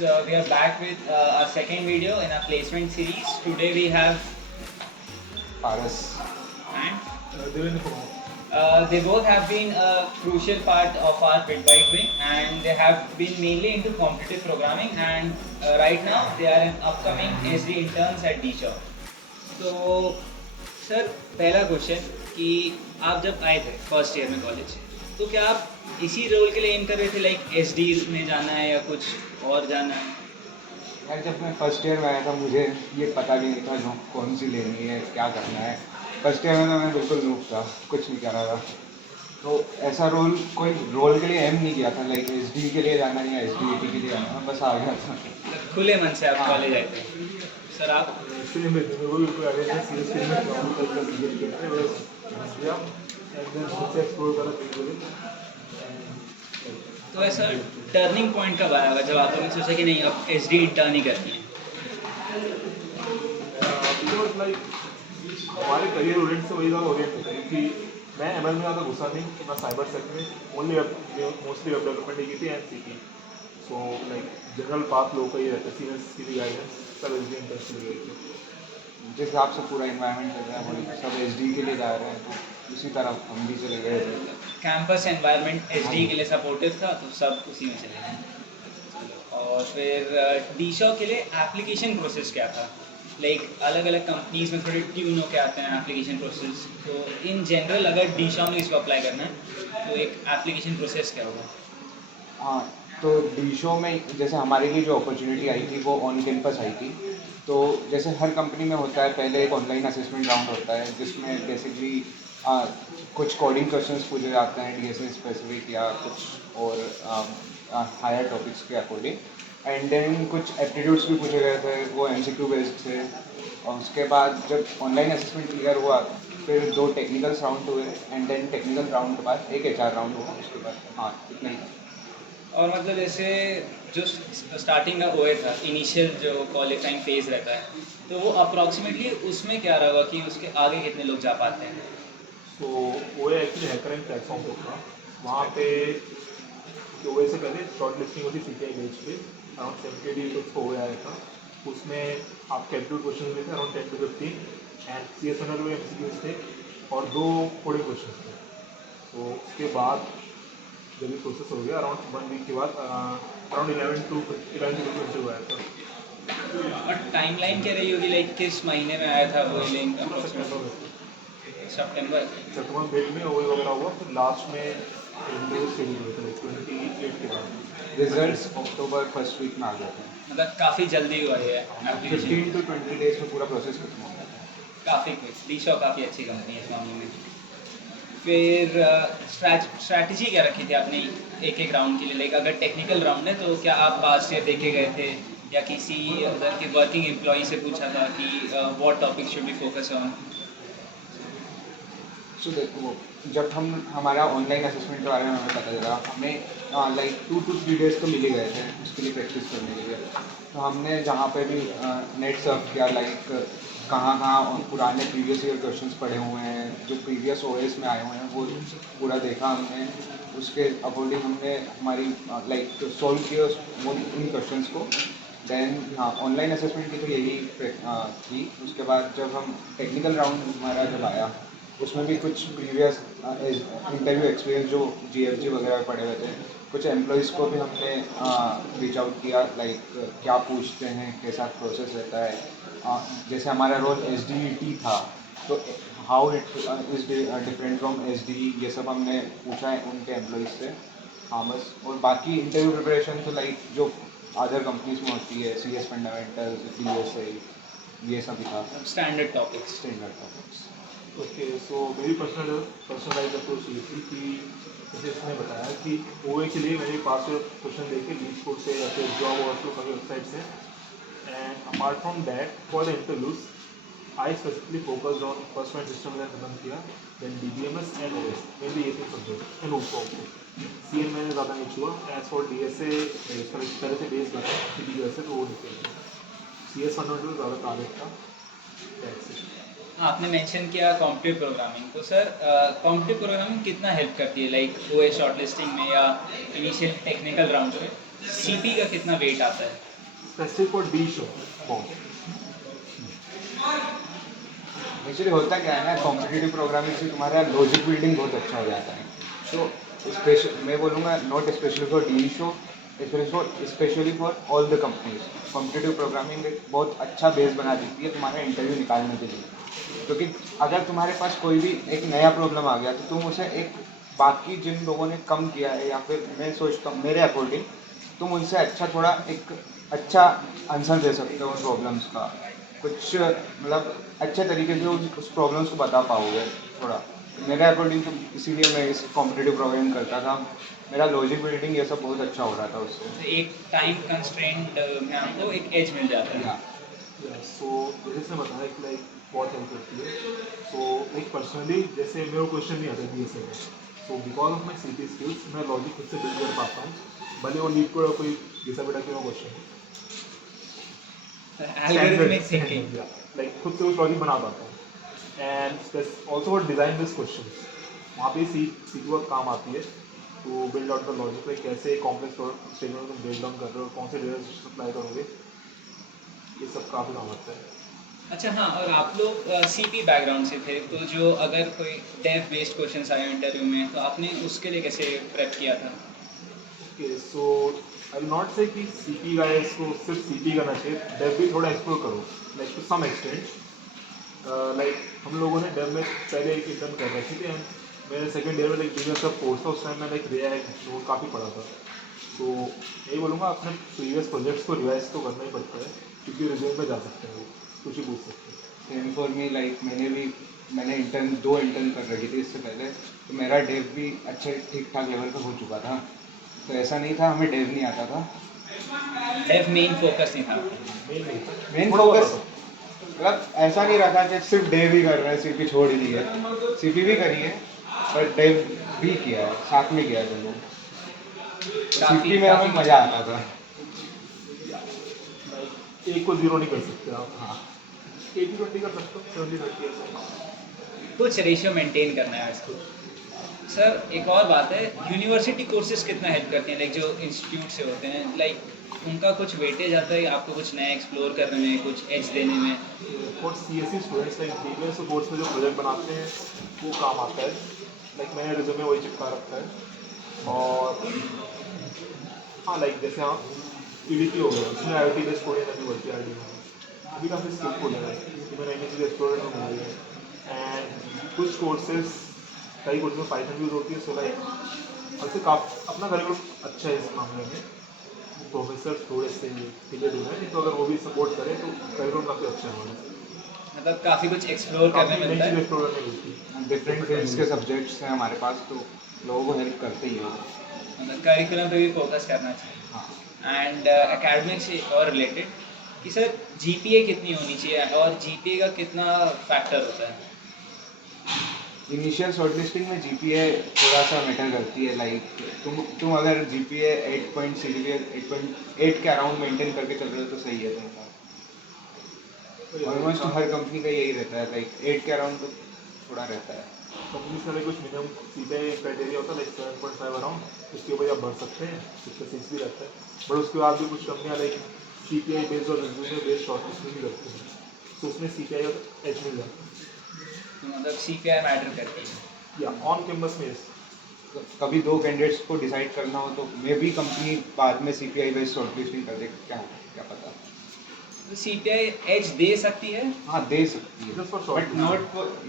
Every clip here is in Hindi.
we are back with our second video in our placement series. Today we have Paras. and Devendra Kumar. they both have been a crucial part of our BitBite wing, and they have been mainly into competitive programming, and right now they are an upcoming SD interns at DShaw. तो सर पहला क्वेश्चन कि आप जब आए थे फर्स्ट ईयर में कॉलेज, तो क्या आप इसी रोल के लिए एम कर रहे थे, लाइक एसडी में जाना है या कुछ और जाना है? यार जब मैं फर्स्ट ईयर में आया था मुझे ये पता भी नहीं था जो कौन सी लेनी है, क्या करना है। फर्स्ट ईयर में तो मैं बिल्कुल नूब था, कुछ नहीं कर रहा था। तो ऐसा कोई रोल के लिए एम नहीं किया था, लाइक एसडी के लिए जाना है या एसडीएटी के लिए जाना है, बस आ गया था। खुले मन से आप हाँ। कॉलेज आए थे। सर आप? Same with me. We will arrange a serious film with ground culture cricket खेलते हैं बस yeah and then खुद से explore करा बिल्कुल। तो ऐसा टर्निंग पॉइंट कब आया होगा जब आप लोगों ने सोचा कि नहीं अब एसडी इंटर्न ही करनी है? Because like हमारे करियर ओरिएंट से वही ज़्यादा ओरिएंट होता है कि मैं एमएल में ज़्यादा घुसा नहीं, मैं साइबर सेक्टर में ओनली मोस्टली वेब डेवलपमेंट ही की थी एंड सीखी। सो लाइक जनरल पाथ लोगों का ही रहता है, सीनियर्स की भी गाइडेंस सब एसडी इंटरेस्ट ले गई थी। जिस हिसाब से पूरा इन्वायरमेंट चल रहा है वो सब एसडी के लिए जा रहे हैं, तो उसी तरह हम भी चले गए थे। कैंपस एनवायरनमेंट एसडी के लिए सपोर्टिव था तो सब उसी में चले गए। चलो, और फिर डीशॉ के लिए एप्लीकेशन प्रोसेस क्या था? लाइक अलग अलग कंपनीज में थोड़े ट्यून होके आते हैं एप्लीकेशन प्रोसेस, तो इन जनरल अगर डीशॉ में इसको अप्लाई करना है तो एक एप्लीकेशन प्रोसेस क्या होगा? हाँ, तो डीशो में जैसे हमारे लिए जो अपॉर्चुनिटी आई थी वो ऑन कैंपस आई थी। तो जैसे हर कंपनी में होता है, पहले एक ऑनलाइन असेसमेंट राउंड होता है जिसमें बेसिकली कुछ कोडिंग क्वेश्चंस पूछे जाते हैं डीएसए स्पेसिफिक या कुछ और हायर टॉपिक्स के अकॉर्डिंग, एंड देन कुछ एप्टीट्यूड्स भी पूछे गए थे, वो एमसीक्यू बेस्ड थे। और उसके बाद जब ऑनलाइन असेसमेंट क्लियर हुआ फिर 2 टेक्निकल्स राउंड हुए, एंड देन टेक्निकल राउंड के बाद एक एचआर राउंड हुआ। उसके बाद हाँ इतना ही। और मतलब जैसे जो स्टार्टिंग का ओए था, इनिशियल जो क्वालिफाइंग फेज रहता है, तो वो अप्रॉक्सीमेटली उसमें क्या रहा कि उसके आगे कितने लोग जा पाते हैं? सो वो एक्चुअली हैकर प्लेटफॉर्म पे था, वहाँ पे ओए से पहले शॉर्ट लिस्टिंग होती सीटीआई बेच पे अराउंड 70 डेज उसको ओए आया था। उसमें आपके एप्टीट्यूड क्वेश्चन भी थे अराउंड 10 to 15 एंड सीएसएनएल में एमसीक्यूज थे और 2 कोडिंग क्वेश्चन थे। तो उसके बाद जब ये प्रोसेस हो गया अराउंड 1 वीक के बाद अराउंड 11 to 20 आया था। और टाइमलाइन क्या रही होगी, लाइक किस महीने में आया था वो लिंक? सितंबर सितंबर मिड में ओए वगैरह हुआ, फिर लास्ट में इंटरव्यू शेड्यूल हुए थे 28 के बाद। रिजल्ट्स अक्टूबर फर्स्ट वीक में आ गए थे। मतलब काफ़ी जल्दी हुआ है एप्लीकेशन, 15 to 20 डेज में पूरा प्रोसेस खत्म हो गया था। काफ़ी क्विक। डीशॉ काफ़ी अच्छी कंपनी है इस मामले में। फिर स्ट्रैटेजी क्या रखी थी आपने एक एक राउंड के लिए? लाइक अगर टेक्निकल राउंड है तो क्या आप पास ईयर देखे गए थे या किसी उधर के वर्किंग एम्प्लॉई से पूछा था कि what topic should be focus on? So देखो, जब हमारा ऑनलाइन असेसमेंट के बारे में हमें पता चला, हमें लाइक 2 to 3 डेज तो मिल ही गए थे उसके लिए प्रैक्टिस करने के लिए। तो हमने जहाँ पे भी नेट सर्फ किया, लाइक कहाँ पुराने प्रीवियस ईयर क्वेश्चंस पढ़े हुए हैं जो प्रीवियस ओएस में आए हुए हैं वो पूरा देखा हमने। उसके अकॉर्डिंग हमने हमारी लाइक सॉल्व किया उन क्वेश्चंस को। देन हाँ, ऑनलाइन असेसमेंट की तो यही थी। उसके बाद जब हम टेक्निकल राउंड हमारा जब आया उसमें भी कुछ प्रीवियस इंटरव्यू एक्सपीरियंस जो जीएफजी वगैरह पढ़े हुए थे, कुछ एम्प्लॉयज़ को भी हमने रीच आउट किया, लाइक क्या पूछते हैं, कैसा प्रोसेस रहता है। जैसे हमारा रोल एसडीईटी था तो how it is different from SD, ये सब हमने पूछा है उनके एम्प्लॉयज़ से। हाँ बस, और बाकी इंटरव्यू प्रिपरेशन तो लाइक जो अदर कंपनीज में होती है, सीएस फंडामेंटल्स, डीएसए, ये सब ही था। Standard topics. Standard topics. Okay, so मेरी पर्सनलाइज अप्रोच ये थी कि जैसे इसने बताया कि ओए के लिए मैंने पास क्वेश्चन देखे लीड कोड से या फिर जॉब और तो काफ़ी वेबसाइट से। And apart from that for the interviews I specifically focused on first mind system मैंने खत्म किया, then DBMS and OS, mainly ये 3 सब्जेक्ट एंड ऊपर सीएन मैंने ज़्यादा नहीं छुआ। एज फॉर डीएसए पहले से बेस बना सीटी की वजह से तो वो निकल सीएस फंडामेंटल ज़्यादा टारगेट था। That's it. आपने मेंशन किया कॉम्पिटिटिव प्रोग्रामिंग, तो सर कॉम्पिटिटिव प्रोग्रामिंग कितना हेल्प करती है लाइक ओए शॉर्टलिस्टिंग में या इनिशियल टेक्निकल राउंड में? सीपी का कितना वेट आता है? specific for D show. Wow. Actually होता क्या है ना, कॉम्पिटिटिव प्रोग्रामिंग से तुम्हारा लॉजिक बिल्डिंग बहुत अच्छा हो जाता है। तो स्पेशल मैं बोलूँगा not specially for D show, specially for all the companies. Competitive programming एक बहुत अच्छा बेस बना देती है तुम्हारा इंटरव्यू निकालने के लिए, क्योंकि अगर तुम्हारे पास कोई भी एक नया प्रॉब्लम आ गया तो तुम उसे एक बाकी जिन लोगों ने कम किया है, या फिर मैं सोचता हूँ मेरे अकॉर्डिंग तुम उनसे अच्छा थोड़ा एक अच्छा आंसर दे सकते हो उन प्रॉब्लम्स का, कुछ मतलब अच्छे तरीके से उस प्रॉब्लम्स को बता पाओगे थोड़ा। मेरे अकॉर्डिंग तो इसीलिए मैं इस कॉम्पिटिटिव प्रोग्रामिंग करता था। मेरा लॉजिक बिल्डिंग ये सब बहुत अच्छा हो रहा था उससे। तो एक टाइम कंस्ट्रेंट में आपको एक एज मिल जाता है। Yeah, so जैसे इसने बताया कि लाइक बहुत हेल्प करती है। सो लाइक पर्सनली जैसे मेरे को क्वेश्चन नहीं आता बी एस में, so because of my C T skills मैं लॉजिक खुद से बिल्ड कर पाता हूँ, भले वो लीड को कोई जैसा बेटा कि वो क्वेश्चन एल्गोरिथमिक थिंकिंग। लाइक खुद से उस लॉजिक बना पाता हूँ। And also design this question, वहाँ पे सी सी बहुत काम आती है to build out the logic, like कैसे कॉम्प्लेक्स स्टेटमेंट तुम ब्रेक डाउन कर रहे हो, कौन से डेटा सप्लाई करोगे, ये सब काफ़ी काम आता है। अच्छा हाँ, और आप लोग सीपी बैकग्राउंड से थे, तो जो अगर कोई डेव बेस्ड क्वेश्चंस आए इंटरव्यू में तो आपने उसके लिए कैसे प्रेप किया था? Okay, so I will not से कि सी पी का है इसको सिर्फ सी पी करना चाहिए, डेव भी थोड़ा एक्सप्लोर करो, like to some extent. Like हम लोगों ने डेव में पहले एक इंटर्न कर रखी थी, एंड मेरे सेकंड ईयर में लाइक जूनियर का कोर्स था, उस टाइम मैं लाइक रिएक्ट नोड काफ़ी पढ़ा था। तो यही बोलूँगा अपने प्रीवियस प्रोजेक्ट्स को रिवाइज तो करना ही पड़ता है, क्योंकि रिज्यूम में जा सकते हैं वो, कुछ ही पूछ सकते हैं। सेम फॉर मी, लाइक मैंने इंटर्न 2 इंटर्न कर रखी थी इससे पहले, तो मेरा डेव भी अच्छे ठीक ठाक लेवल पर हो चुका था। तो ऐसा नहीं था हमें डेव नहीं आता था। डेव मेन फोकस नहीं था। मेन फोकस मतलब ऐसा नहीं रखा कि सिर्फ डेव ही कर रहे हैं, सीपी छोड़ ही दी है, सीपी भी करी है पर डेव भी किया है, साथ में किया है दोनों। सीपी में हमें मज़ा आता था। एक को जीरो नहीं कर सकते आप, हाँ, 80-20 कर सकते हो, 70-30। कुछ रेशियो मेंटेन करना है इसको। सर एक और बात है, यूनिवर्सिटी कोर्सेज कितना हेल्प करती हैं, लाइक जो इंस्टीट्यूट से होते हैं, लाइक उनका कुछ वेटेज आता है आपको कुछ नया एक्सप्लोर करने में, कुछ एज देने में? For C S C students like BBS course में जो प्रोजेक्ट बनाते हैं वो काम आता है, लाइक मैंने रिज्यूमे वही चिपका रखा है। और हाँ, लाइक जैसे आप पीडीपी हो गया, उसमें आई टी बेस्ड कोडिंग अभी बढ़ती है, आई टी में अभी काफ़ी स्किलफुल है, इसमें नई नई चीज़ें एक्सप्लोर करने को मिल रही है। एंड कुछ कोर्सेज, कई कोर्सेज में पाइथन यूज होती है, सो लाइक उससे काफ़ी अपना करिकुलम अच्छा है इस मामले में। प्रोफेसर थोड़े से क्लियर हो रहे हैं, तो अगर वो भी सपोर्ट करें तो करिकुलम काफ़ी अच्छा है हमारा, मतलब काफ़ी कुछ एक्सप्लोर करने काफ़ी नई मिलता चीज़ है। एक्सप्लोर करने मिलती है। डिफरेंट फील्ड्स के सब्जेक्ट्स हैं हमारे पास, तो लोगों को हेल्प करते ही हैं। मतलब करिकुलम पे भी फोकस करना चाहिए। हाँ, एंड एकेडमिक से और रिलेटेड कि सर जीपीए कितनी होनी चाहिए और जीपीए का कितना फैक्टर होता है? इनिशियल शॉर्टलिस्टिंग में जीपीए थोड़ा सा मैटर करती है। लाइक तुम अगर जीपीए 8 पॉइंट सीजीपीए 8.8 के अराउंड मेंटेन करके चल रहे हो तो सही है तुम्हारा। ऑलमोस्ट हर कंपनी का यही रहता है, लाइक 8 के अराउंड तो थोड़ा रहता है। कंपनीज का भी कुछ मिनिमम सीपीआई क्राइटेरिया होता है, लाइक 7.5 अराउंड, उसके ऊपर आप बढ़ सकते हैं, उसका 6 भी रहता है। बट उसके बाद भी कुछ कंपनियाँ लाइक सीपीआई बेस्ड और रिज्यूमे बेस्ड शॉर्टलिस्ट भी करती हैं, तो उसमें सीपीआई और एच मिल जाता तो मतलब सीपीआई मैटर करती है। है। या ऑन कैंपस में कभी 2 कैंडिडेट्स को डिसाइड करना हो तो मे बी कंपनी बाद में सीपीआई बेस्ड शॉर्टलिस्टिंग कर दे, क्या पता। तो सीपीआई एच दे सकती है। हाँ, दे सकती है, Just for but shortlisting. Not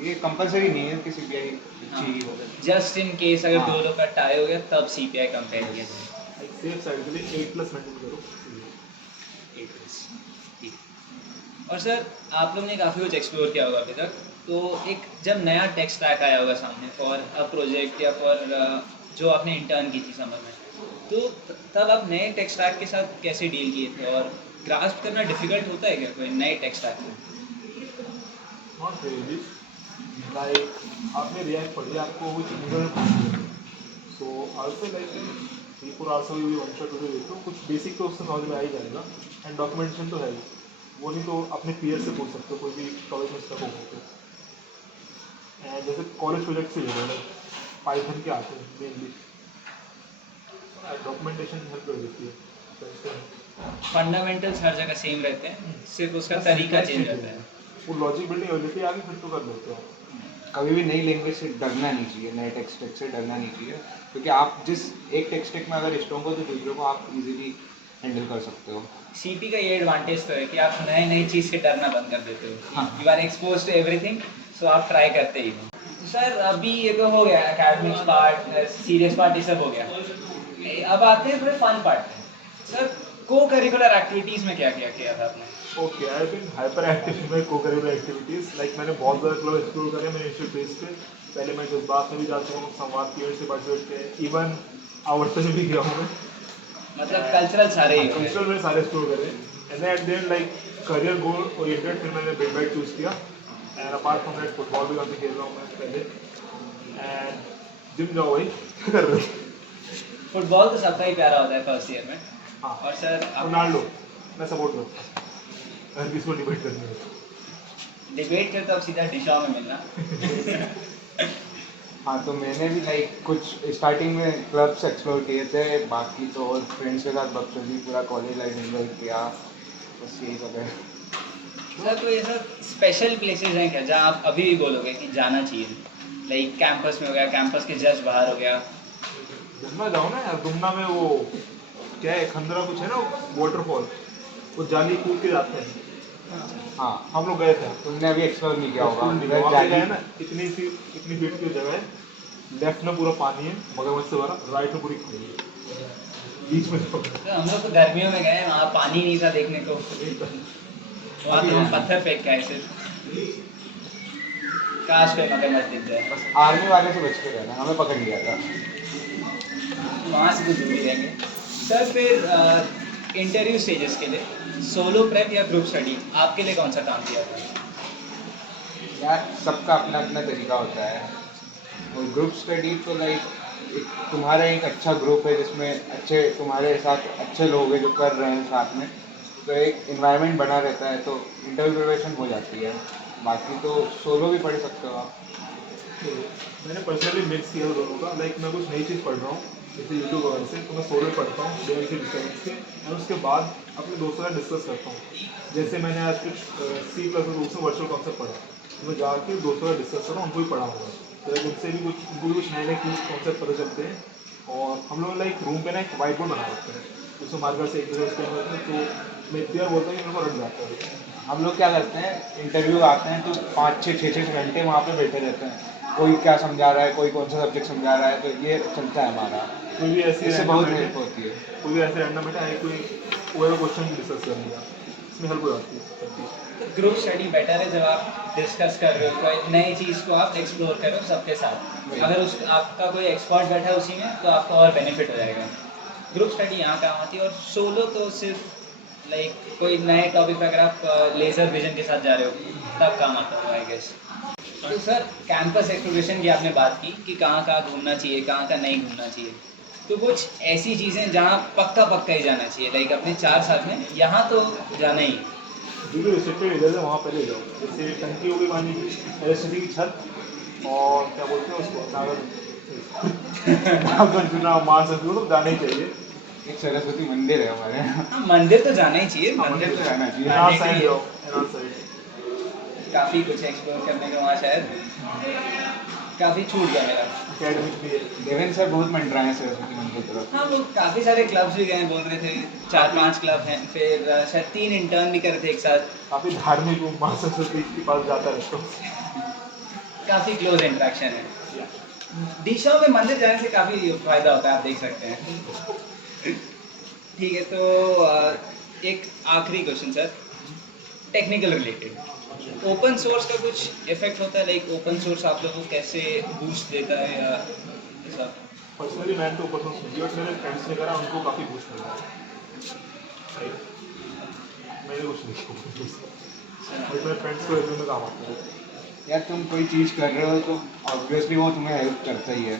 ये कंपलसरी नहीं है कि सीपीआई अच्छी ही हो। जस्ट इन केस अगर हाँ। दो लोग का टाई हो गया तब सीपीआई कंपेयर किया जाए। लाइक सेफ साइड के लिए 8+ मेंटेन करो। ठीक। और सर आप लोग ने काफ़ी कुछ एक्सप्लोर किया होगा अभी तक, तो एक जब नया टेक स्टैक आया होगा सामने फॉर अ प्रोजेक्ट या फॉर जो आपने इंटर्न की थी समर में, तो तब आप नए टेक स्टैक के साथ कैसे डील किए थे और ग्रास्प करना डिफिकल्ट होता है क्या कोई नए टेक स्टैक में? नॉट रियली, लाइक आपने रिएक्ट पढ़ी, आपको वो चीज़ें सो आल्सो लाइक 3-4 आवर्स में भी वन शॉट वीडियो देखो, कुछ बेसिक तो उससे समझ में आ ही जाएगा। एंड डॉक्यूमेंटेशन तो है ही, वो नहीं तो अपने पीयर से पूछ सकते हो, कोई भी कॉलेज में स्टक हो तो। एंड जैसे कॉलेज प्रोजेक्ट से ले लाइक पाइथन के आते हैं मेनली, डॉक्यूमेंटेशन हेल्प कर देती है। फंडामेंटल्स हर जगह सेम रहते हैं, सिर्फ उसका तरीका चेंज होता है। वो लॉजिक बिल्डिंग एबिलिटी आगे फिर तो कर लेते हो। कभी भी नई लैंग्वेज से डरना नहीं चाहिए, नए टेक स्टैक से डरना नहीं चाहिए, क्योंकि आप जिस एक टेक स्टैक में अगर स्ट्रॉन्ग हो तो दूसरे को आप इजीली हैंडल कर सकते हो। सीपी का ये एडवांटेज तो है कि आप नए नई चीज़ से डरना बंद कर देते हो। हाँ। You are expose to everything, so आप ट्राई करते ही हो। सर अभी ये तो हो गया एकेडमिक्स पार्ट, सीरियस पार्ट, ये सब हो गया। अब आते हैं थोड़े फन पार्ट में। सर को करिकुलर एक्टिविटीज़ में क्या क्या किया था आपने? Okay, I have been hyper active में को-करिकुलर एक्टिविटीज़, लाइक मैंने बहुत ज़्यादा क्लब एक्सप्लोर करे मेरे इंस्टीट्यूट बेस पे। पहले मैं जज्बात में भी जा चुका हूँ, संवाद पीरियड से पार्टिसिपेट किए, इवन आवर्तन में भी गया हूँ मैं। मतलब कल्चरल सारे ही हो गए। कल्चरल में सारे एक्सप्लोर करे, and at then like career goal oriented फिर मैंने बिग बैट चूज़ किया। And apart from that football भी काफ़ी खेल रहा हूँ मैं पहले, एंड जिम जाओ भाई कर रहे फुटबॉल तो सबका ही प्यारा होता है फर्स्ट ईयर में। हाँ, और सर रोनाल्डो मैं सपोर्ट करता हूँ अगर किसको डिबेट करनी है। डिबेट करते अब सीधा डिशा में मिलना। हाँ, तो मैंने भी लाइक कुछ स्टार्टिंग में क्लब्स एक्सप्लोर किए थे, बाकी तो और फ्रेंड्स के साथ बखूबी पूरा कॉलेज लाइफ एंजॉय किया, बस यही सब है। सर कोई ऐसा स्पेशल प्लेसेस हैं क्या जहाँ आप अभी भी बोलोगे कि जाना चाहिए? लाइक कैंपस में हो गया, कैंपस के जस्ट बाहर हो गया। दुमना जाओ ना यार, दुमना में वो क्या है, खंडरा कुछ है ना वाटरफॉल, वो जाली कूद के जाते हैं। हाँ, हम लोग गए थे, तुमने अभी एक्सप्लोर नहीं किया होगा। वहाँ पे गए ना, इतनी फीट की जगह है, लेफ्ट में पूरा पानी है मगरमच्छ से भरा, राइट में पूरी खाई है, बीच में तो हम लोग तो गर्मियों में गए, वहाँ पानी नहीं था देखने को, वहाँ तो हम पत्थर फेंक के आए सिर्फ। काश कोई मगरमच्छ दिख जाए। बस आर्मी वाले से बच के रहना, हमें पकड़ लिया था। वहाँ से तो दूर ही रहेंगे। सर फिर इंटरव्यू स्टेजेस के लिए सोलो प्रेप या ग्रुप स्टडी आपके लिए कौन सा काम किया था? यार सबका अपना अपना तरीका होता है, और ग्रुप स्टडी तो लाइक तुम्हारा एक अच्छा ग्रुप है जिसमें अच्छे तुम्हारे साथ अच्छे लोग हैं जो कर रहे हैं साथ में, तो एक इन्वायरमेंट बना रहता है, तो इंटरव्यू प्रिपरेशन हो जाती है। बाकी तो सोलो भी पढ़ सकते हो आप। मैंने पर्सनली मिक्स किया दोनों का, लाइक मैं कुछ नई चीज़ पढ़ रहा हूँ जैसे यूट्यूब वगैरह से, तो मैं सोलो पढ़ता हूँ डेढ़ से डिस्टेंस के, और उसके बाद अपने दोस्तों का डिस्कस करता हूँ। जैसे मैंने आज कुछ C++ में वर्चुअल कॉन्सेप्ट पढ़ा, तो मैं जाके दोस्तों का डिस्कस कर रहा हूँ, उनको भी पढ़ा हुआ है, तो उनसे भी कुछ नए नए कॉन्सेप्ट पता चलते हैं। और हम लोग लाइक रूम पे ना एक वाइट बोर्ड बना रखते हैं, उसमें मार्कर से एक दूसरे स्कैन करते हैं, तो मैं इतनी बार बोलता हूँ कि मेरे को रट जाता है। हम लोग क्या करते हैं, इंटरव्यू आते हैं तो 5-6 घंटे वहाँ पे बैठे रहते हैं, कोई क्या समझा रहा है, कोई कौन सा सब्जेक्ट समझा रहा है, तो ये चलता है हमारा। कोई भी ऐसी इससे बहुत हेल्प होती है। कोई भी ऐसे रैंडम बैठा है, कोई वो क्वेश्चन डिस्कस कर लिया, इसमें हेल्प हो जाती है। तो ग्रुप स्टडी बेटर है जब आप डिस्कस कर रहे हो कोई नई चीज़ को, आप एक्सप्लोर करो सबके साथ। अगर उस आपका कोई एक्सपर्ट बैठा है उसी में, तो आपको और बेनिफिट हो जाएगा। ग्रुप स्टडी यहाँ काम आती है, और सोलो तो सिर्फ लाइक कोई नए टॉपिक पर अगर आप लेज़र विजन के साथ जा रहे हो तब काम आता है आई गेस। तो सर कैंपस एक्सप्लोरेशन की आपने बात की कि कहाँ कहाँ घूमना चाहिए, कहाँ कहाँ नहीं घूमना चाहिए, तो कुछ ऐसी चीज़ें जहाँ पक्का पक्का ही जाना चाहिए, लाइक अपने 4 साथ में यहाँ तो जाना ही। जो भी रिस्ट्रिक्टेड एरिया है वहाँ पहले जाओ, जैसे टंकी हो गई पानी की, इलेक्ट्रिसिटी की छत, और क्या बोलते हैं उसको, नागर चुना मान सकते हो, तो जाना ही चाहिए। एक सरस्वती मंदिर है हमारे यहाँ। हाँ मंदिर तो जाना ही चाहिए, मंदिर तो जाना चाहिए। एनआर साइड जाओ, एनआर साइड काफ़ी कुछ एक्सप्लोर करने का वहाँ शायद काफ़ी छूट गया मेरा। अकेडमिक भी है। देवेंद्र सर बहुत मंडरा है सरस्वती मंदिर की तरफ। हाँ वो काफ़ी सारे क्लब्स भी गए, बोल रहे थे 4-5 क्लब हैं, फिर शायद 3 इंटर्न भी करे थे एक साथ। काफ़ी धार्मिक हूँ, माँ सरस्वती के पास जाता रहता हूँ। काफ़ी क्लोज इंटरेक्शन है। दिशा में मंदिर जाने से काफ़ी फ़ायदा होता है, आप देख सकते हैं। ठीक है, तो एक आखिरी question sir, technical related, open source का कुछ इफेक्ट होता है? लाइक ओपन सोर्स आप लोगों को कैसे बूस्ट देता है या ऐसा? पर्सनली मैंने तो ऊपर से बट मेरे फ्रेंड्स ने करा, उनको काफ़ी बूस्ट मिला है। मैंने कुछ नहीं किया, बट मेरे फ्रेंड्स को रेज्यूमे में काम आता है। यार तुम कोई चीज़ कर रहे हो तो ऑब्वियसली वो तुम्हें हेल्प करता ही है,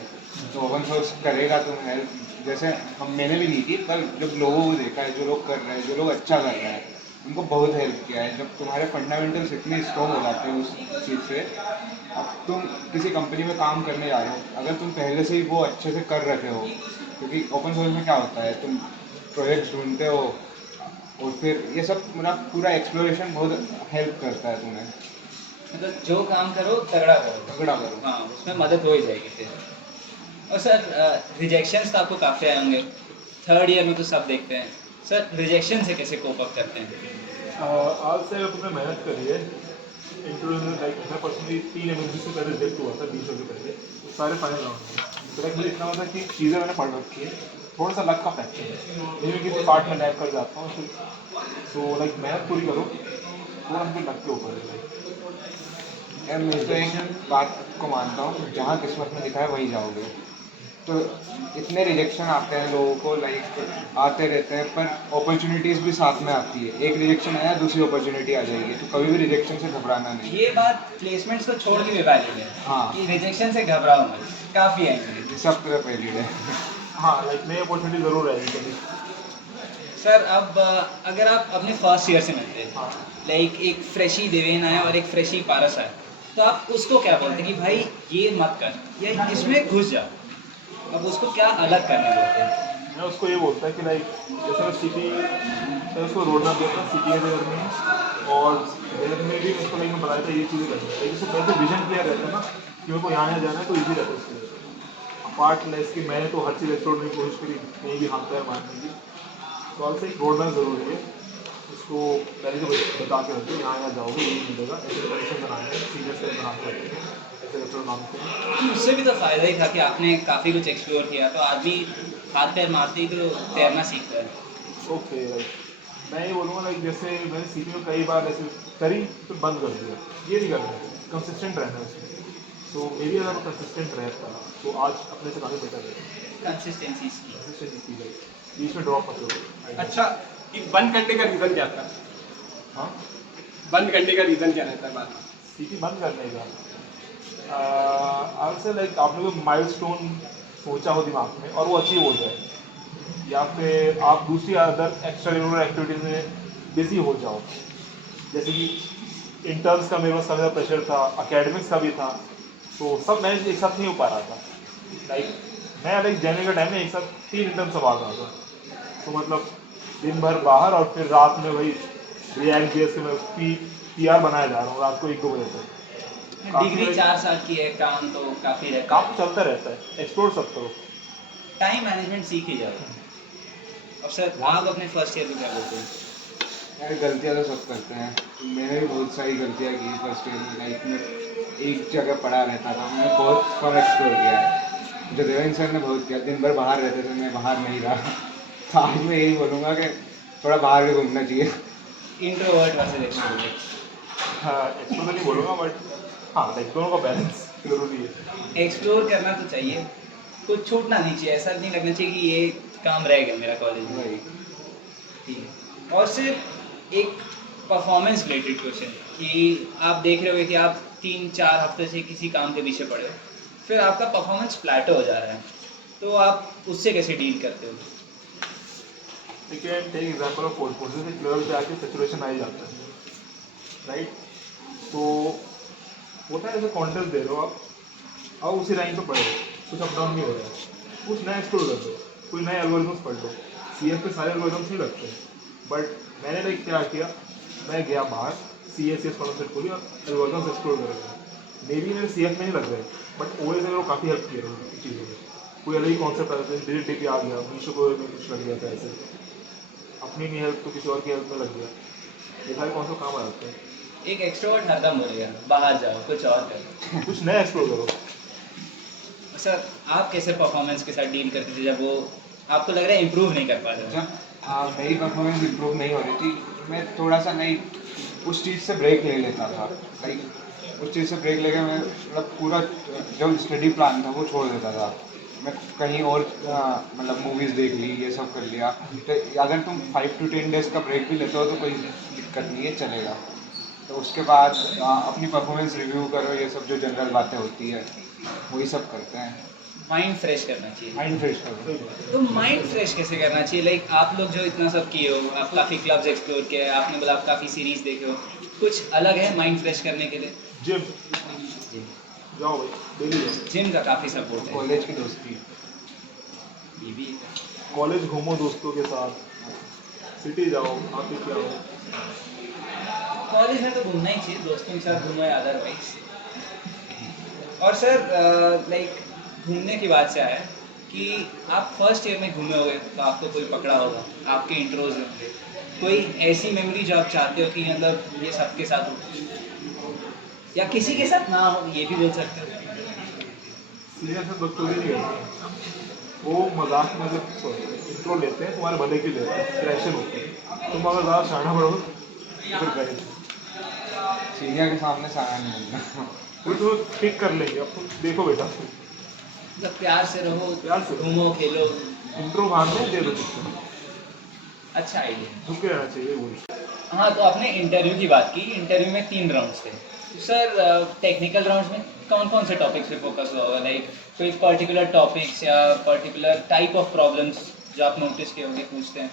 तो ओपन सोर्स करेगा तुम्हें हेल्प। जैसे मैंने भी ली थी, पर जब लोगों को देखा है जो लोग कर रहे हैं, जो लोग अच्छा कर रहे हैं, उनको बहुत हेल्प किया है। जब तुम्हारे फंडामेंटल्स इतने स्ट्रॉन्ग हो जाते हैं उस चीज़ से, अब तुम किसी कंपनी में काम करने जा रहे हो, अगर तुम पहले से ही वो अच्छे से कर रखे हो, क्योंकि ओपन सोर्स में क्या होता है, तुम प्रोजेक्ट्स ढूंढते हो, और फिर ये सब पूरा एक्सप्लोरेशन बहुत हेल्प करता है तुम्हें। मतलब जो काम करो तगड़ा करो। तगड़ा करो। हाँ, उसमें मदद हो ही जाएगी फिर। और सर रिजेक्शंस तो आपको काफ़ी आए होंगे, थर्ड ईयर में तो सब देखते हैं। सर रिजेक्शन से कैसे कोप अप करते हैं? आज से अगर तुमने मेहनत करी है, इंटरव्यू में लाइक मैं पर्सनली 3 एमएससी से पहले रिजेक्ट हुआ था 20 के पहले, तो सारे फाइनल राउंड में। तो लाइक मुझे इतना होता कि चीज़ें मैंने पढ़ रखी है, थोड़ा सा लक का फैक्टर है, ये भी किसी पार्ट में लैग कर जाता हूँ फिर। तो लाइक मेहनत पूरी करो, थोड़ा फिर लक के ऊपर है लाइक। यार मैं तो एक बात को मानता हूँ, जहाँ किस्मत में लिखा है वहीं जाओगे। तो इतने रिजेक्शन आते हैं लोगों को, लाइक आते रहते हैं, पर अपॉर्चुनिटीज़ भी साथ में आती है। एक रिजेक्शन आया, दूसरी अपॉर्चुनिटी आ जाएगी, तो कभी भी रिजेक्शन से घबराना नहीं। ये बात प्लेसमेंट्स को छोड़ के भी वैलिड है। हाँ। कि रिजेक्शन से घबराओ मत, काफ़ी आएंगे। ये सब तरह पहली है। हाँ लाइक नई अपॉर्चुनिटी ज़रूर आएगी कभी। सर अब अगर आप अपने फर्स्ट ईयर से मिलते हैं, हाँ लाइक एक फ्रेशी देवेन आया और एक फ्रेशी पारस आया, तो आप उसको क्या बोलते हैं कि भाई ये मत कर या इसमें घुस जा? अब उसको क्या अलग करने बोलते हैं? मैं उसको ये बोलता है कि लाइक जैसे मैं सिटी, मैं उसको रोड मैप देता हूँ सिटी है करनी है, और देर में भी उसको लाइक मैं बताया था ये चीज़ें करनी है, लेकिन उसको पहले विजन क्लियर रहता है ना कि मेरे को यहाँ जाना है, तो ईजी रहता है उसके लिए। अपार्ट लेस कि मैंने तो हर चीज़ एक्सप्लोर करने की कोशिश करी, कहीं भी हाथ पैर मारने की, तो ऑल्सो एक रोड मैप ज़रूरी है। उसको पहले से बता के रखो यहाँ जाओगे यही मिलेगा, ऐसे कनेक्शन बनाए हैं, सीनियर से बना के रखते हैं, ऐसे रेफर मांगते हैं। उससे भी तो फ़ायदा ही था कि आपने काफ़ी कुछ एक्सप्लोर किया, तो आदमी हाथ पैर मारते ही तो तैरना सीखता है। ओके राइट, मैं ये बोलूँगा लाइक जैसे मैंने सीपी में कई बार ऐसे करी तो बंद कर दिया, ये नहीं करना है, कंसिस्टेंट रहना है उसमें। तो मेरी अगर मैं कंसिस्टेंट रहता तो आज अपने से काफ़ी बेटर रहता। कंसिस्टेंसी कंसिस्टेंसी की गई, बीच में ड्रॉप मत करो। अच्छा, ये बंद करने का रीज़न क्या था? हाँ बंद करने का रीज़न क्या रहता है बाद में? सीपी बंद करने का आपसे लाइक आपने कोई माइलस्टोन सोचा हो दिमाग में और वो अचीव हो जाए, या फिर आप दूसरी अदर एक्स्ट्रा करिकुलर एक्टिविटीज़ में बिजी हो जाओ। जैसे कि इंटर्न्स का मेरे पास काफ़ी ज़्यादा प्रेशर था, अकेडमिक्स का भी था, तो सब मैनेज एक साथ नहीं हो पा रहा था। लाइक मैं लाइक जाने का टाइम में एक साथ 3 इंटर्न संभाल रहा था, तो मतलब दिन भर बाहर और फिर रात में वही रिएक्ट जेएस से मैं PR बनाया जा रहा हूँ रात को 1-2 बजे तक। डिग्री 4 साल की है, काम तो काफ़ी रहता काम है, तो चलता रहता है, एक्सप्लोर सब करो। टाइम मैनेजमेंट सीख ही जाओ। अब सर आप अपने फर्स्ट ईयर में क्या बोलते हैं? यार गलतियाँ तो सब करते हैं, मैंने भी बहुत सारी गलतियाँ की फर्स्ट ईयर में। लाइफ में एक जगह पड़ा रहता था, मैंने बहुत कम एक्सप्लोर किया है, जो देवेंद्र सर ने बहुत किया। दिन भर बाहर रहते थे, मैं बाहर नहीं रहा। तो आज मैं यही बोलूँगा कि थोड़ा बाहर भी घूमना चाहिए। Introvert versus extrovert? हाँ एक्सप्लोर तो नहीं बोलूँगा, बट हाँ लाइक दोनों का बैलेंस जरूरी है। एक्सप्लोर करना तो चाहिए, कुछ छूटना नहीं चाहिए, ऐसा नहीं लगना चाहिए कि ये काम रह गया मेरा कॉलेज में। वही। ठीक है। और सिर्फ एक परफॉर्मेंस रिलेटेड क्वेश्चन कि आप देख रहे होगे कि आप 3-4 हफ्ते से किसी काम के पीछे पड़े हो, फिर आपका परफॉर्मेंस प्लेटो हो जा रहा है, तो आप उससे कैसे डील करते हो? देखिए टेक एग्जाम्पल ऑफ फोर्थ से लेवल पे आके सेचुरेशन आ ही जाता है, राइट। तो होता है जैसे कॉन्टेस्ट दे रहे हो आप, अब उसी लाइन पे पढ़े हो, कुछ अप डाउन नहीं हो रहा है, कुछ नया एक्सप्लोर कर लो, कोई नए एल्गोरिथम्स पढ़ लो। CF पे सारे एल्गोरिथम्स नहीं लगते, बट मैंने लाइक क्या किया, मैं गया बाहर CSS कॉलम सेट खोली और एल्गोरिथम्स एक्सप्लोर करेंगे। मे बी मेरे CF में नहीं लग रहे, बट OS ने मेरे को काफ़ी हेल्प किया है चीज़ों में। कोई अलग ही कॉन्सेप्ट आ जाता है, DP आ गया, मीशो को में कुछ लग गया था ऐसे, अपनी नहीं हेल्प तो किसी और की हेल्प में लग गया, ये सारे कॉन्सेप्ट काम आ जाते हैं। एक एक्सट्रोवर्ट हरदम बोलेगा बाहर जाओ कुछ और करो। कुछ नया एक्सप्लोर करो। सर आप कैसे परफॉर्मेंस के साथ डील करते थे जब वो आपको लग रहा है इम्प्रूव नहीं कर पा रहे हो? जब मेरी परफॉर्मेंस इम्प्रूव नहीं हो रही थी, मैं थोड़ा सा नहीं उस चीज़ से ब्रेक ले लेता था। लाइक उस चीज़ से ब्रेक लेके मैं मतलब पूरा जो स्टडी प्लान था वो छोड़ देता था। मैं कहीं और मतलब मूवीज़ देख ली, ये सब कर लिया। तो अगर तुम 5 to 10 डेज़ का ब्रेक भी लेते हो तो कोई दिक्कत नहीं है, चलेगा। तो उसके बाद अपनी परफॉर्मेंस रिव्यू करो, ये सब जो जनरल बातें होती है वही सब करते हैं। माइंड फ्रेश करना चाहिए। माइंड फ्रेश करो। तो माइंड फ्रेश कैसे करना चाहिए? लाइक आप लोग जो इतना सब किए हो, आप काफ़ी क्लब्स एक्सप्लोर किए, आपने बोला आप काफ़ी सीरीज़ देखे हो, कुछ अलग है माइंड फ्रेश करने के लिए? जिम जाओ भाई, डेली जाओ। जिम का काफ़ी सपोर्ट है। कॉलेज की दोस्ती। ये भी है। कॉलेज घूमो दोस्तों के साथ, सिटी जाओ, आप भी क्या हो। कॉलेज में तो घूमना ही चाहिए, दोस्तों के साथ घूमो या अदरवाइज। और सर लाइक घूमने की बात से आया कि आप फर्स्ट ईयर में घूमे होंगे तो आपको कोई पकड़ा होगा, आपके इंट्रोज में कोई ऐसी मेमोरी जो आप चाहते हो कि मतलब ये सबके साथ हो या किसी के साथ ना हो, ये भी बोल सकते हो। सीनियर से बदतमीजी नहीं होती, वो मजाक में जब इंट्रो लेते हैं तुम्हारे भले के लिए लेते हैं, क्रैशन होते हैं। तुम अगर ज़्यादा शाना पड़ोगे तो फिर गए सीनियर के सामने सारा नहीं बोलना। वो तो पिक कर लेंगे। अब तुम देखो बेटा, मतलब प्यार से रहो, प्यार से। घूमो खेलो। इंट्रो भागने दे दो पिक्चर, अच्छा आइडिया। झुके रहना चाहिए वही। हाँ, तो आपने इंटरव्यू की बात की। इंटरव्यू में 3 राउंड्स थे। तो सर टेक्निकल राउंड्स में कौन कौन से टॉपिक्स पे फोकस हुआ होगा, लाइक कोई पर्टिकुलर टॉपिक्स या पर्टिकुलर टाइप ऑफ प्रॉब्लम्स जो आप नोटिस किए होंगे पूछते हैं।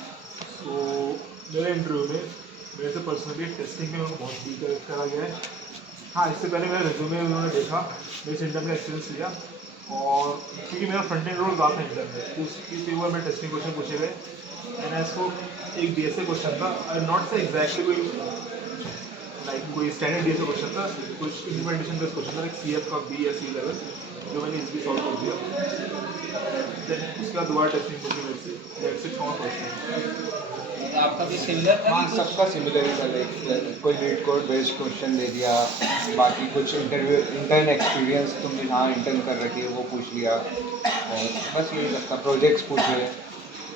तो मेरे इंटरव्यू में मेरे से पर्सनली टेस्टिंग में बहुत डील करा गया है। हाँ, इससे पहले मेरा रिज्यूमे उन्होंने देखा, मेरे से इंटर में एक्सपीरियंस लिया, और क्योंकि मेरा फ्रंट एंड रोल ज़्यादा था इंटर में, तो उसकी ऊपर में टेस्टिंग क्वेश्चन पूछे गए। एंड एज को एक DSA क्वेश्चन था, आई नॉट से एग्जैक्टली कोई स्टैंडर्ड DSA क्वेश्चन था, कुछ इम्प्लीमेंटेशन बेस्ड क्वेश्चन था, लाइक CF का B या C लेवल, जो मैंने इसकी सॉल्व कर दिया। देन उसके बाद दोबारा टेस्टिंग क्वेश्चन मेरे से, दैट्स इट फॉर क्वेश्चन। आपका भी सिमिलर था हाँ, कि कुछ? सबका सिमिलर ही था। लाइक कोई लीड कोड बेस्ड क्वेश्चन दे दिया, बाकी कुछ इंटर्न एक्सपीरियंस तुमने जहाँ इंटर्न कर रखी है वो पूछ लिया, और बस यही सबका प्रोजेक्ट्स पूछे।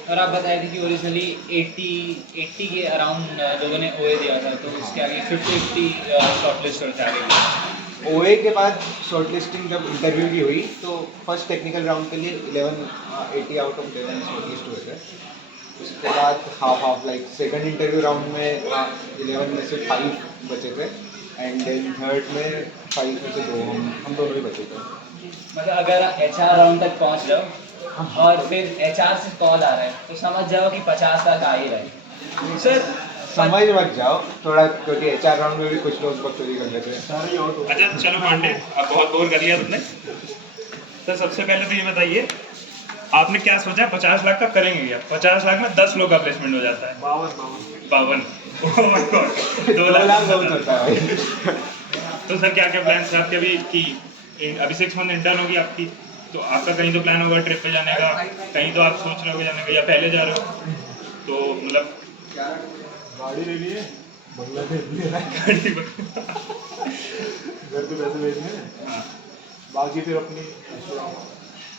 और आप बताए थे कि ओरिजिनली 80 के अराउंड लोगों ने OA दिया था, तो उसके आगे 50 शॉर्टलिस्ट होते आगे। OA के बाद शॉर्टलिस्टिंग जब इंटरव्यू की हुई तो फर्स्ट टेक्निकल राउंड के लिए 80 आउट ऑफ 11 शॉर्टलिस्ट हुए थे। उसके बाद half like second interview round में 11 में से 5 बचे थे, एंड देन थर्ड में 5 में से 2 हम दोनों ही बचे थे। मतलब अगर HR राउंड तक पहुंच जाओ और फिर HR से कॉल आ रहा है तो समझ जाओ कि 50 लाख आ ही रहा है। सर समझ मत जाओ थोड़ा, क्योंकि HR राउंड में भी कुछ लोग बकचोदी कर लेते हैं। सारे आउट हो। अच्छा चलो पांडे, अब बहुत बोर कर लिया तुमने। तो सबसे पहले तो ये बताइए, आपने क्या सोचा 50 लाख का करेंगे क्या? 50 लाख में 10 लोग का प्लेसमेंट हो जाता है। 52 ओह माय गॉड, 2 लाख बहुत होता है भाई। तो सर क्या क्या प्लान है आपके अभी कि अभी 6 मंथ इंटर्न होगी आपकी, तो आपका कहीं तो प्लान होगा ट्रिप पे जाने का, कहीं तो आप सोच रहे होगे जाने का या पहले जा रहे हो, तो मतलब गाड़ी ले लिए, बंगला खरीद लिया, गाड़ी घर पे पैसे भेजने हैं, हाँ। बाकी फिर अपनी।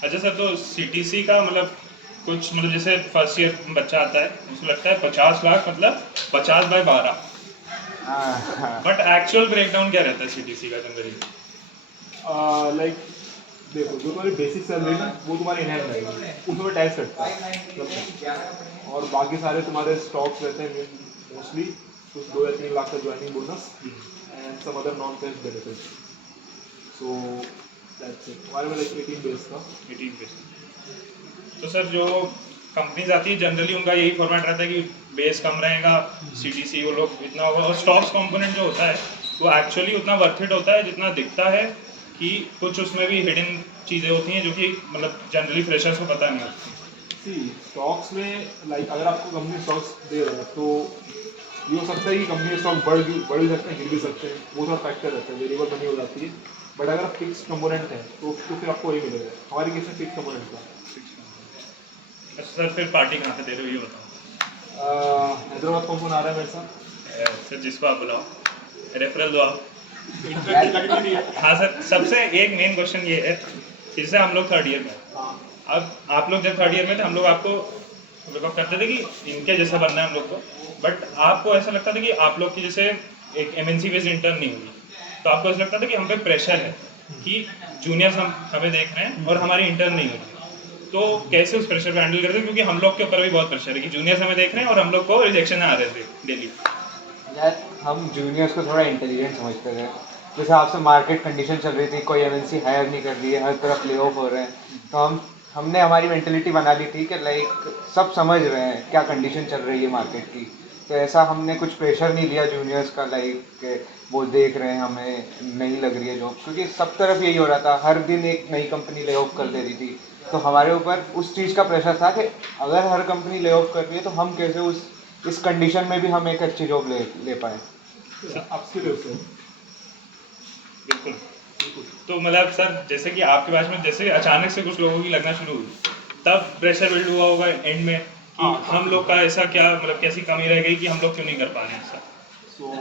अच्छा सर, तो CTC का मतलब कुछ मतलब जैसे फर्स्ट ईयर बच्चा आता है उसको लगता है 50 लाख मतलब 50 बाय 12, बट एक्चुअल ब्रेकडाउन क्या रहता है CTC का जनरली? लाइक देखो, जो तुम्हारी बेसिक सैलरी ना वो तुम्हारी इन हैंड रहेगी, उसमें टैक्स कटता है, और बाकी सारे तुम्हारे स्टॉक्स रहते हैं मोस्टली, कुछ 2 या 3 लाख का joining bonus and some other non cash benefits. So that's it. हमारे में लाइक 18 बेस का 18%। तो सर जो कंपनीज आती है जनरली उनका यही फॉर्मेट रहता है कि बेस कम रहेगा, CTC वो लोग इतना होगा, और स्टॉक्स कंपोनेंट जो होता है वो एक्चुअली उतना वर्थ इट होता है जितना दिखता है, कि कुछ उसमें भी हिडन चीज़ें होती हैं जो कि मतलब जनरली फ्रेशर्स को पता नहीं होती। सी स्टॉक्स में लाइक अगर आपको कंपनी स्टॉक्स दे रहे हैं तो ये हो सकता है कि कंपनी स्टॉक बढ़ भी सकते हैं, गिर भी सकते हैं, वो थोड़ा फैक्टर रहता है, वेरिएबल मनी हो जाती है। बट अगर आप फिक्स कंपोनेंट है तो फिर आपको वही मिलेगा। हमारे केस में फिक्स कंपोनेंट था। अच्छा सर, फिर पार्टी कहाँ से दे रहे हो ये बताओ। हैदराबाद कौन आ रहा है मेरे साथ? सर जिसको आप बुलाओ, रेफरल दो आप। हाँ सर, सबसे एक मेन क्वेश्चन ये है, जैसे हम लोग 3rd ईयर में, हाँ, अब आप लोग जब 3rd ईयर में थे हम लोग आपको बिकॉज करते थे कि इनके जैसा बनना है हम लोग को, बट आपको ऐसा लगता था कि आप लोग की जैसे एक MNC बेस्ड इंटर्न नहीं होगी, तो आपको ऐसा लगता था कि हम पे प्रेशर है कि जूनियर्स हमें देख रहे हैं और हमारी इंटर्न नहीं होगी। तो कैसे उस प्रेशर को हैंडल करते हैं, क्योंकि हम लोग के ऊपर भी बहुत प्रेशर है कि जूनियर्स हमें देख रहे हैं और हम लोग को रिजेक्शन आ रहे थे डेली। यार हम जूनियर्स को थोड़ा इंटेलिजेंट समझते थे। जिस हिसाब से मार्केट कंडीशन चल रही थी, कोई MNC हायर नहीं कर रही है, हर तरफ ले ऑफ हो रहे हैं, तो हमने हमारी मेंटेलिटी बना ली थी कि लाइक सब समझ रहे हैं क्या कंडीशन चल रही है मार्केट की, तो ऐसा हमने कुछ प्रेशर नहीं लिया जूनियर्स का, लाइक वो देख रहे हैं हमें नहीं लग रही है जॉब, क्योंकि सब तरफ यही हो रहा था, हर दिन एक नई कंपनी ले ऑफ कर दे रही थी, तो हमारे ऊपर उस चीज़ का प्रेशर था कि अगर हर कंपनी ले ऑफ कर रही है तो हम कैसे इस कंडीशन में भी हम एक अच्छी जॉब ले पाए। अपस्किल है उससे। बिल्कुल। तो मतलब सर जैसे कि आपके पास में जैसे अचानक से कुछ लोगों की लगना शुरू हुई, तब प्रेशर बिल्ड हुआ होगा एंड में कि हम लोग का ऐसा क्या मतलब कैसी कमी रह गई कि हम लोग क्यों नहीं कर पा रहे हैं ऐसा। सो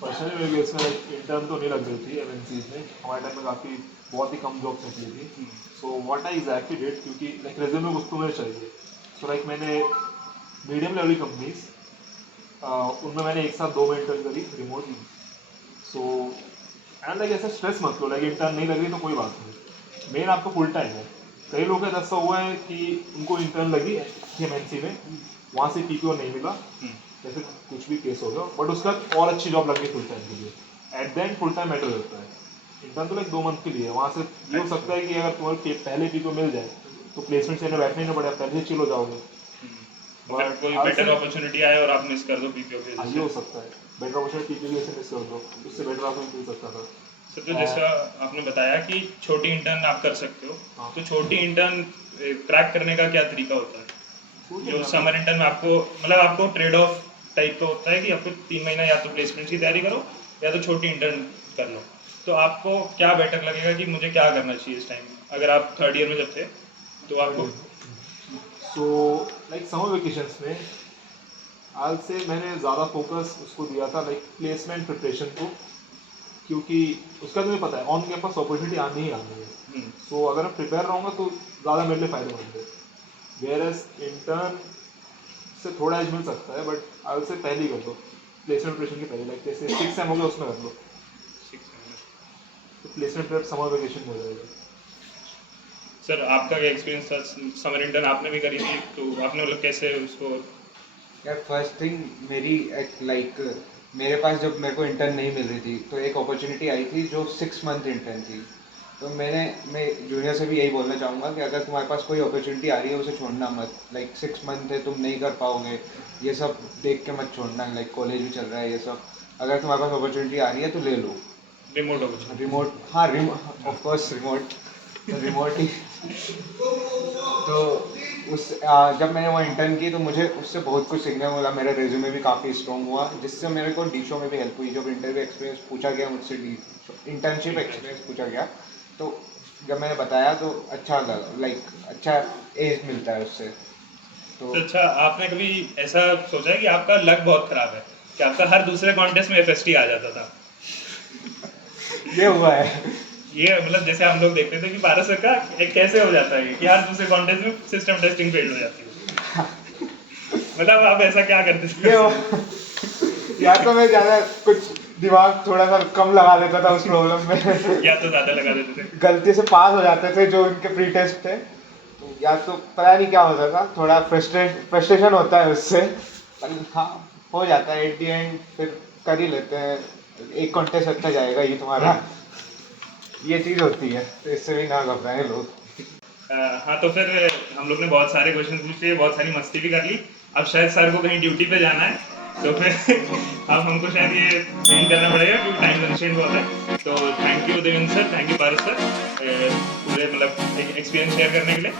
पर्सनली मेरे केस में इंटर्न तो नहीं लग रही थी एमएनसीज में, हमारे टाइम में काफ़ी बहुत ही कम जॉब्स निकली थी। So what I exactly did, क्योंकि लाइक रेज्यूमे कुछ तो मुझे चाहिए, सो लाइक मैंने मीडियम लेवल कंपनीज उनमें मैंने एक साथ 2 में इंटर्न करी रिमोटली। सो एंड लाइक ऐसा स्ट्रेस मत लो, लाइक इंटर्न नहीं लग रही तो कोई बात नहीं, मेन आपको फुल टाइम है। कई लोगों का ऐसा हुआ है कि उनको इंटर्न लगी एमएनसी में, वहाँ से पीपीओ नहीं मिला, जैसे कुछ भी केस होगा, बट उसका और अच्छी जॉब लग गई फुल टाइम के लिए। At the end full time matter करता है, इंटर्न तो लाइक 2 मंथ के लिए, वहाँ से ये हो सकता है कि अगर तुम्हारे पहले पीपीओ मिल जाए तो प्लेसमेंट से बैठना ही नहीं पड़ेगा, पहले ही चिल हो जाओगे। फिर कोई बेटर अपॉर्चुनिटी आए और आप मिस कर दो पीपीओ की हाँ वजह ये हो से। सकता है, बेटर अपॉर्चुनिटी पीपीओ से मिस कर दो, उससे बेटर आपको मिल सकता था। सर तो जैसा आपने बताया कि छोटी इंटर्न आप कर सकते हो, हाँ। तो छोटी इंटर्न क्रैक करने का क्या तरीका होता है? जो समर इंटर्न में आपको मतलब आपको ट्रेड ऑफ टाइप का होता है कि आपको 3 महीना या तो प्लेसमेंट की तैयारी करो या तो छोटी इंटर्न कर लो, तो आपको क्या बेटर लगेगा कि मुझे क्या करना चाहिए इस टाइम, अगर आप 3rd ईयर में जब थे तो आपको? सो लाइक समर वेकेशंस में आज से मैंने ज़्यादा फोकस उसको दिया था, लाइक प्लेसमेंट प्रिपरेशन को, क्योंकि उसका तुम्हें पता है ऑन कैंपस अपॉर्चुनिटी आनी ही आनी है। सो अगर मैं प्रिपेयर रहूँगा तो ज़्यादा मेरे लिए फ़ायदेमंद है। वेयर एज इंटर्न से थोड़ा एज मिल सकता है, बट आज से पहले ही कर लो, प्लेसमेंट प्रिपरेशन की पहले, लाइक जैसे 6 सेम हो गया उसमें कर लो, तो प्लेसमेंट प्रेप समर वेकेशन में हो जाएगा। सर आपका क्या एक्सपीरियंस था, समर इंटर्न आपने भी करी थी, तो आपने मतलब कैसे उसको? यार फर्स्ट थिंग मेरी लाइक मेरे पास जब मेरे को इंटर्न नहीं मिल रही थी तो एक अपॉर्चुनिटी आई थी जो 6 मंथ इंटर्न थी। तो मैं जूनियर से भी यही बोलना चाहूँगा कि अगर तुम्हारे पास कोई अपॉर्चुनिटी आ रही है उसे छोड़ना मत। लाइक 6 मंथ है, तुम नहीं कर पाओगे, ये सब देख के मत छोड़ना। लाइक कॉलेज भी चल रहा है ये सब, अगर तुम्हारे पास अपॉर्चुनिटी आ रही है तो ले लो। Remote opportunity? रिमोट, हाँ ऑफ कोर्स रिमोट ही। तो जब मैंने वो इंटर्न की तो मुझे उससे बहुत कुछ सीखने को मिला, मेरा रेज्यूमे भी काफ़ी स्ट्रॉन्ग हुआ, जिससे मेरे को डी शो में भी हेल्प हुई। जब इंटरव्यू एक्सपीरियंस पूछा गया मुझसे, इंटर्नशिप एक्सपीरियंस पूछा गया, तो जब मैंने बताया तो अच्छा लगा, लाइक अच्छा एज मिलता है उससे। तो अच्छा, आपने कभी ऐसा सोचा है कि आपका लक बहुत खराब है कि आपका हर दूसरे कॉन्टेस्ट में एफएसटी आ जाता था? ये हुआ है। ये मतलब जैसे हम लोग देखते थे कि भारत सरकार एक कैसे हो जाता है कि हर दूसरे कॉन्टेस्ट में सिस्टम टेस्टिंग फेल हो जाती है। मतलब आप ऐसा क्या करते थे? या तो मैं ज़्यादा कुछ दिमाग थोड़ा सा कम लगा देता था उस प्रॉब्लम में, या तो ज़्यादा लगा देते थे, गलती से पास हो जाते थे जो उनके प्री टेस्ट थे, या तो पता नहीं क्या होता था, थोड़ा फ्रस्ट्रेशन होता है उससे, पर हाँ हो जाता है एट दी एंड, फिर कर ही लेते हैं। एक कॉन्टेस्ट अच्छा जाएगा ये तुम्हारा, ये चीज़ होती है, तो इससे भी ना घबराएं लोग। हाँ तो फिर हम लोग ने बहुत सारे क्वेश्चन पूछे, बहुत सारी मस्ती भी कर ली। अब शायद सर को कहीं ड्यूटी पे जाना है, तो फिर अब हमको शायद ये एंड करना पड़ेगा क्योंकि टाइम कंस्ट्रेंट बहुत है। तो thank you Devendra sir, thank you Paras sir, पूरे मतलब एक्सपीरियंस शेयर करने के लिए।